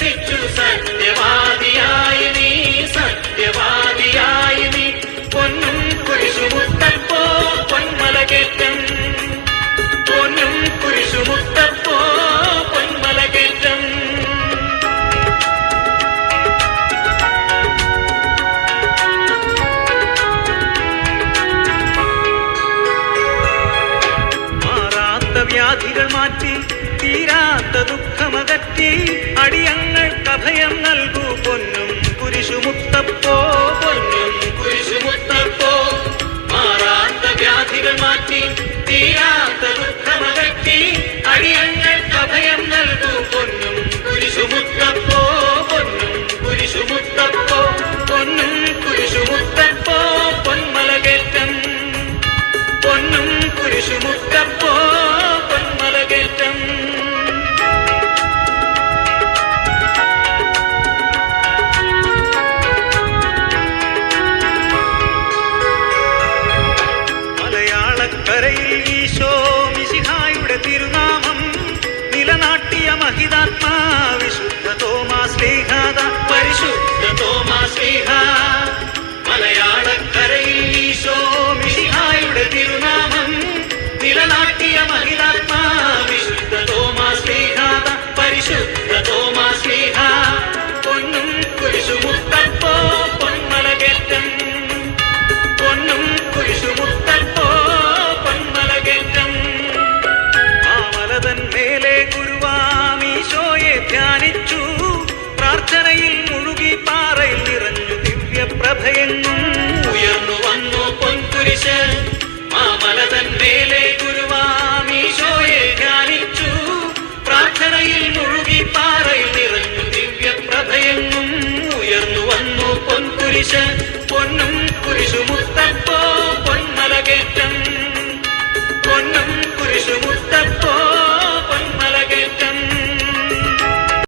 വിശ്വസിച്ചു സത്യവാദിയായി നീ, സത്യവാദിയായി നീ. പൊന്നും കുരിശുമുത്തപ്പോ പൊന്മലകേറ്റം, പൊന്നും കുരിശുമുത്തപ്പോ പൊന്മലകേറ്റം. മാറാത്ത വ്യാധികൾ മാറ്റി, തീരാത്ത ദുഃഖമകറ്റി, അടിയങ്ങൾക്ക് അഭയം നൽകൂ പൊന്നും കുരിശുമുത്തപ്പോ, പൊന്നും കുരിശുമുത്തപ്പോ. മാറാത്ത വ്യാധികൾ മാറ്റി, തീരാത്ത ദുഃഖമകറ്റി, അടിയങ്ങൾക്ക് അഭയം നൽകൂ പൊന്നും കുരിശുമുത്തപ്പോ, പൊന്നും കുരിശുമുത്തപ്പോ. പൊന്നും കുരിശുമുത്തപ്പോ പൊന്മലകേറ്റം, പൊന്നും കുരിശുമുത്തപ്പോ പൊന്മലകേറ്റം. മലയാളക്കരയിൽ ഈശോ മിശിഹായുടെ തിരുനാമം നിലനാട്ടിയ മഹിതാത്മാ വിശുദ്ധ തോമാസ് ശ്ലീഹാദ, പരിശുദ്ധ തോമാസ് ശ്ലീഹാ. മലയാളക്കരയിൽ ഈശോ മിശിഹായുടെ തിരുനാമം നിലനാട്ടിയ മഹിതാത്മാ വിശുദ്ധ തോമാസ് ശ്ലീഹാദ, പരിശുദ്ധ തോമാസ് ശ്ലീഹാ. പൊന്നും കുരിശുമുത്തപ്പോ പൊന്മലകേറ്റം, പൊന്നും കുരിശുമുത്തപ്പോ പൊന്മലകേറ്റം. മാമലതൻ മേലെ ഗുരുവാമീശോയെ ധ്യാനിച്ചു, പ്രാർത്ഥനയിൽ മുഴുകി പാറയിൽ നിറഞ്ഞു ദിവ്യപ്രഭയെങ്ങും ഉയർന്നു വന്നു പൊൻകുരിശ്. മാമലതൻ മേലെ ഗുരുവാമീശോയെ ധ്യാനിച്ചു, പ്രാർത്ഥനയിൽ മുഴുകി പാറയിൽ നിറഞ്ഞു ദിവ്യപ്രഭയെങ്ങും ഉയർന്നു വന്നു പൊൻകുരിശ്. പൊന്നും കുരിശുമുത്ത